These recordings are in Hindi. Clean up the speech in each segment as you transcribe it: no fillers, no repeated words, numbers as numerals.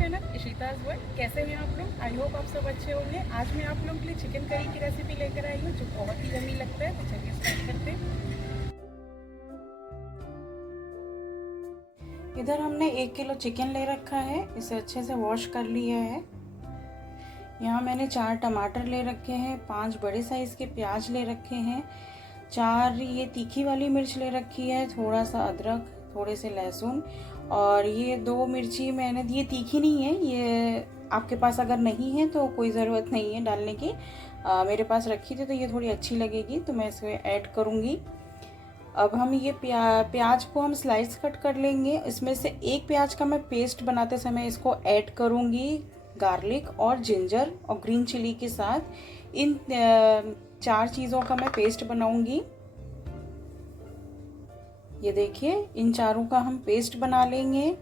Channel इशिताज world. कैसे हैं आप लोग? आई होप आप सब अच्छे होंगे। आज मैं आप लोगों के लिए चिकन करी की रेसिपी लेकर आई हूँ जो बहुत ही यम्मी लगता है। तो चलिए स्टार्ट करते हैं। इधर हमने 1 किलो चिकन ले रखा है। इसे अच्छे से वॉश कर लिया है। यहाँ मैंने 4 टमाटर ले रखे हैं, 5 बड़े साइज़ के प्याज ले रखे हैं, 4 ये तीखी वाली मिर्च ले रखी है, थोड़ा सा अदरक, थोड़े से लहसुन, और ये 2 मिर्ची मैंने, ये तीखी नहीं है, ये आपके पास अगर नहीं है तो कोई ज़रूरत नहीं है डालने की। मेरे पास रखी थी तो ये थोड़ी अच्छी लगेगी तो मैं इसे ऐड करूँगी। अब हम ये प्याज को हम स्लाइस कट कर लेंगे। इसमें से एक प्याज का मैं पेस्ट बनाते समय इसको ऐड करूँगी गार्लिक और जिंजर और ग्रीन चिली के साथ। इन 4 चीज़ों का मैं पेस्ट बनाऊँगी। ये देखिए, इन चारों का हम पेस्ट बना लेंगे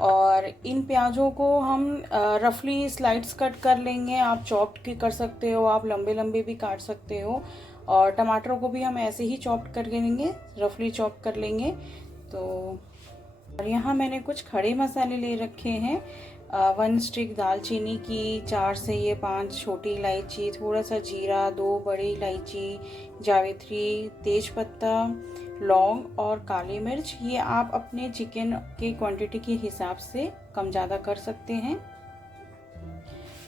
और इन प्याज़ों को हम रफली स्लाइड्स कट कर लेंगे। आप चॉप्ड कर सकते हो, आप लंबे लंबे भी काट सकते हो, और टमाटरों को भी हम ऐसे ही चॉप्ड कर लेंगे, रफली चॉप कर लेंगे। तो और यहाँ मैंने कुछ खड़े मसाले ले रखे हैं। 1 स्टिक दालचीनी की, 4 से ये 5 छोटी इलायची, थोड़ा सा जीरा, 2 बड़ी इलायची, जावित्री, तेज़पत्ता, लौंग और काली मिर्च। ये आप अपने चिकन के क्वांटिटी के हिसाब से कम ज़्यादा कर सकते हैं।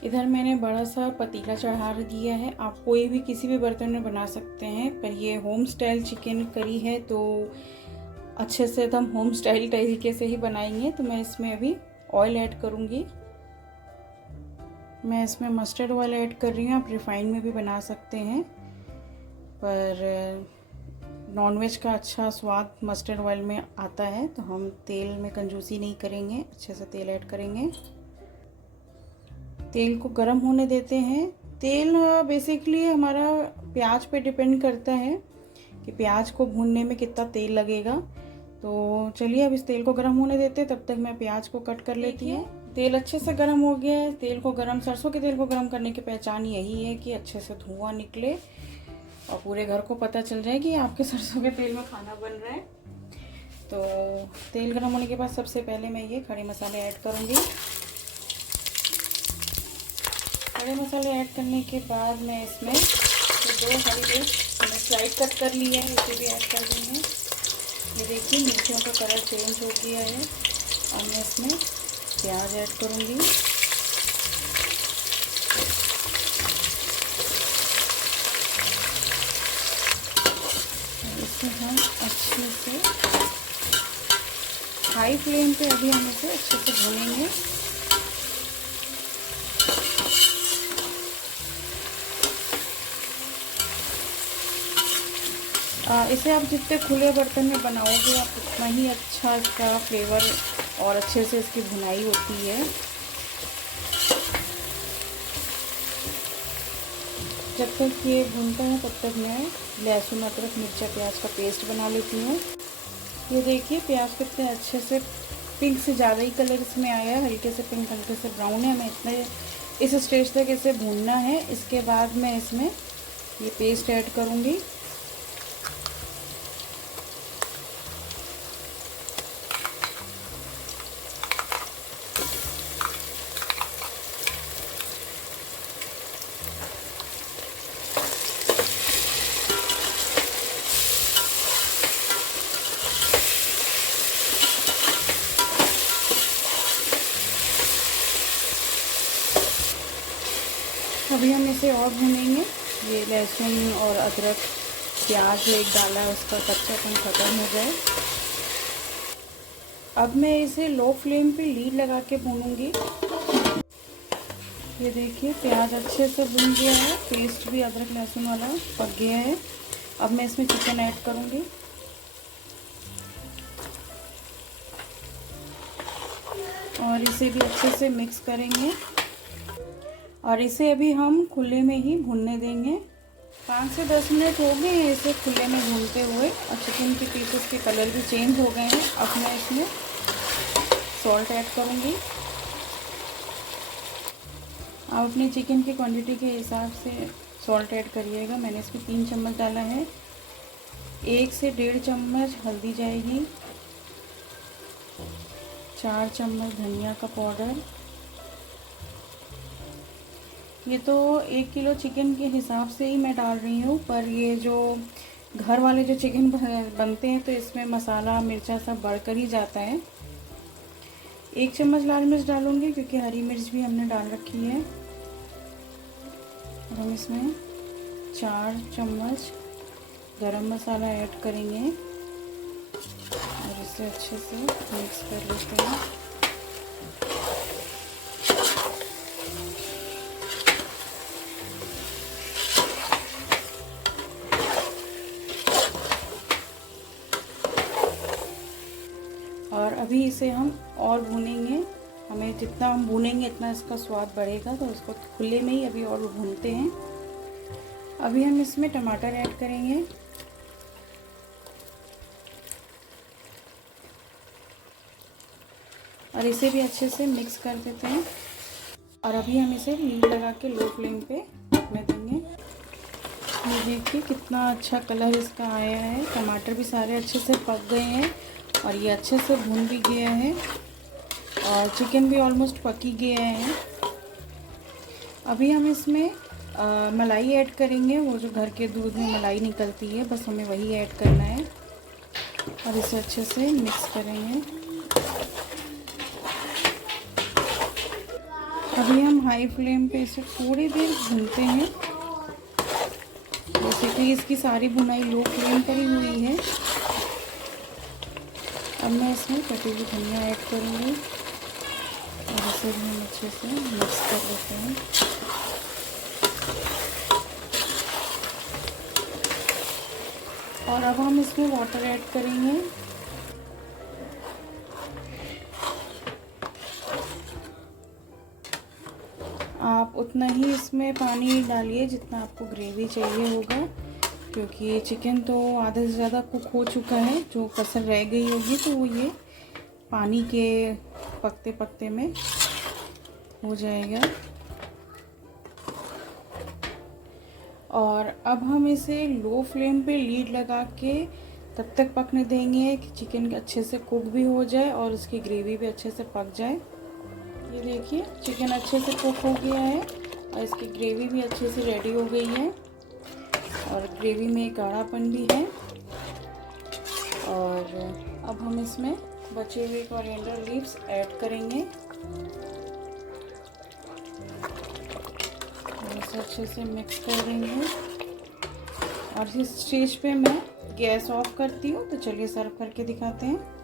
इधर मैंने बड़ा सा पतीला चढ़ा दिया है। आप कोई भी किसी भी बर्तन में बना सकते हैं, पर ये होम स्टाइल चिकन करी है तो अच्छे से हम होम स्टाइल तरीके से ही बनाएंगे। तो मैं इसमें अभी ऑयल ऐड करूँगी। मैं इसमें मस्टर्ड ऑयल ऐड कर रही हूँ। आप रिफाइंड में भी बना सकते हैं, पर नॉनवेज का अच्छा स्वाद मस्टर्ड ऑयल में आता है, तो हम तेल में कंजूसी नहीं करेंगे, अच्छे से तेल ऐड करेंगे। तेल को गर्म होने देते हैं। तेल बेसिकली हमारा प्याज पे डिपेंड करता है कि प्याज को भूनने में कितना तेल लगेगा। तो चलिए अब इस तेल को गर्म होने देते हैं, तब तक मैं प्याज को कट कर लेती हूँ। तेल अच्छे से गर्म हो गया है। तेल को गर्म, सरसों के तेल को गर्म करने की पहचान यही है कि अच्छे से धुआं निकले और पूरे घर को पता चल जाए कि आपके सरसों के तेल में खाना बन रहा है। तो तेल गर्म होने के बाद सबसे पहले मैं ये खड़े मसाले ऐड करूँगी। खड़े मसाले ऐड करने के बाद मैं इसमें 2 हरी मिर्च मैंने स्लाइड कट कर ली है, इसे भी ऐड कर देंगे। ये देखिए, मिर्चियों का कलर चेंज हो गया है। अब मैं इसमें प्याज ऐड करूँगी। इसे हम अच्छे से हाई फ्लेम पे अभी हम इसे अच्छे से भूनेंगे। इसे आप जितने खुले बर्तन में बनाओगे आप उतना ही अच्छा इसका फ्लेवर और अच्छे से इसकी भुनाई होती है। जब तक ये भूनता है तब तक मैं लहसुन, अदरक, मिर्चा, प्याज का पेस्ट बना लेती हूँ। ये देखिए, प्याज कितने अच्छे से पिंक से ज़्यादा ही कलर इसमें आया है, हल्के से पिंक, हल्के से ब्राउन है। हमें इतने इस स्टेज तक इसे भूनना है। इसके बाद मैं इसमें ये पेस्ट ऐड करूँगी। अभी हम इसे और भूनेंगे। ये लहसुन और अदरक, प्याज जो एक डाला है उसका कच्चापन ख़त्म हो जाए। अब मैं इसे लो फ्लेम पे लीड लगा के भूनूंगी। ये देखिए, प्याज अच्छे से भून गया है, पेस्ट भी अदरक लहसुन वाला पक गया है। अब मैं इसमें चिकन ऐड करूंगी और इसे भी अच्छे से मिक्स करेंगे और इसे अभी हम खुले में ही भूनने देंगे। 5 से 10 मिनट हो गए हैं इसे खुले में भूनते हुए और चिकन के पीसेस के कलर भी चेंज हो गए हैं। अब मैं इसमें सॉल्ट ऐड करूँगी। आप अपने चिकन की क्वांटिटी के हिसाब से सॉल्ट ऐड करिएगा। मैंने इसमें 3 चम्मच डाला है। 1 से 1.5 चम्मच हल्दी जाएगी, 4 चम्मच धनिया का पाउडर, ये तो 1 किलो चिकन के हिसाब से ही मैं डाल रही हूँ, पर ये जो घर वाले जो चिकन बनते हैं तो इसमें मसाला मिर्चा सब बढ़कर ही जाता है। 1 चम्मच लाल मिर्च डालूँगी क्योंकि हरी मिर्च भी हमने डाल रखी है। और हम इसमें 4 चम्मच गरम मसाला ऐड करेंगे और इसे अच्छे से मिक्स कर लेते हैं। और अभी इसे हम और भूनेंगे, हमें जितना हम भूनेंगे इतना इसका स्वाद बढ़ेगा, तो उसको खुले में ही अभी और भूनते हैं। अभी हम इसमें टमाटर ऐड करेंगे और इसे भी अच्छे से मिक्स कर देते हैं। और अभी हम इसे लीड लगा के लो फ्लेम पे पकने देंगे। ये देखिए कितना अच्छा कलर इसका आया है, टमाटर भी सारे अच्छे से पक गए हैं और ये अच्छे से भून भी गया है और चिकन भी ऑलमोस्ट पक ही गया है। अभी हम इसमें मलाई ऐड करेंगे, वो जो घर के दूध में मलाई निकलती है, बस हमें वही ऐड करना है और इसे अच्छे से मिक्स करेंगे। अभी हम हाई फ्लेम पे इसे थोड़ी देर भूनते हैं, जैसे कि इसकी सारी भुनाई लो फ्लेम पर ही हुई है। अब मैं इसमें कटी हुई धनिया ऐड करूँगी और इसे भी हम अच्छे से मिक्स कर लेते हैं। और अब हम इसमें वाटर ऐड करेंगे। आप उतना ही इसमें पानी डालिए जितना आपको ग्रेवी चाहिए होगा, क्योंकि चिकन तो आधे से ज़्यादा कुक हो चुका है, जो कसर रह गई होगी तो वो ये पानी के पकते पकते में हो जाएगा। और अब हम इसे लो फ्लेम पे लीड लगा के तब तक पकने देंगे कि चिकन अच्छे से कुक भी हो जाए और उसकी ग्रेवी भी अच्छे से पक जाए। ये देखिए चिकन अच्छे से कुक हो गया है और इसकी ग्रेवी भी अच्छे से रेडी हो गई है और ग्रेवी में गाढ़ापन भी है। और अब हम इसमें बचे हुए कोरिएंडर लीव्स ऐड करेंगे और इसे अच्छे से मिक्स कर देंगे। और इस स्टेज पे मैं गैस ऑफ करती हूँ, तो चलिए सर्व करके दिखाते हैं।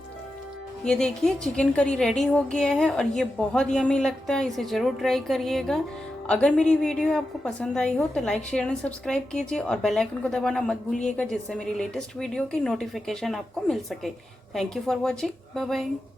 ये देखिए चिकन करी रेडी हो गया है और ये बहुत यमी लगता है, इसे ज़रूर ट्राई करिएगा। अगर मेरी वीडियो आपको पसंद आई हो तो लाइक शेयर एंड सब्सक्राइब कीजिए और बेल आइकन को दबाना मत भूलिएगा, जिससे मेरी लेटेस्ट वीडियो की नोटिफिकेशन आपको मिल सके। Thank you for watching, bye bye.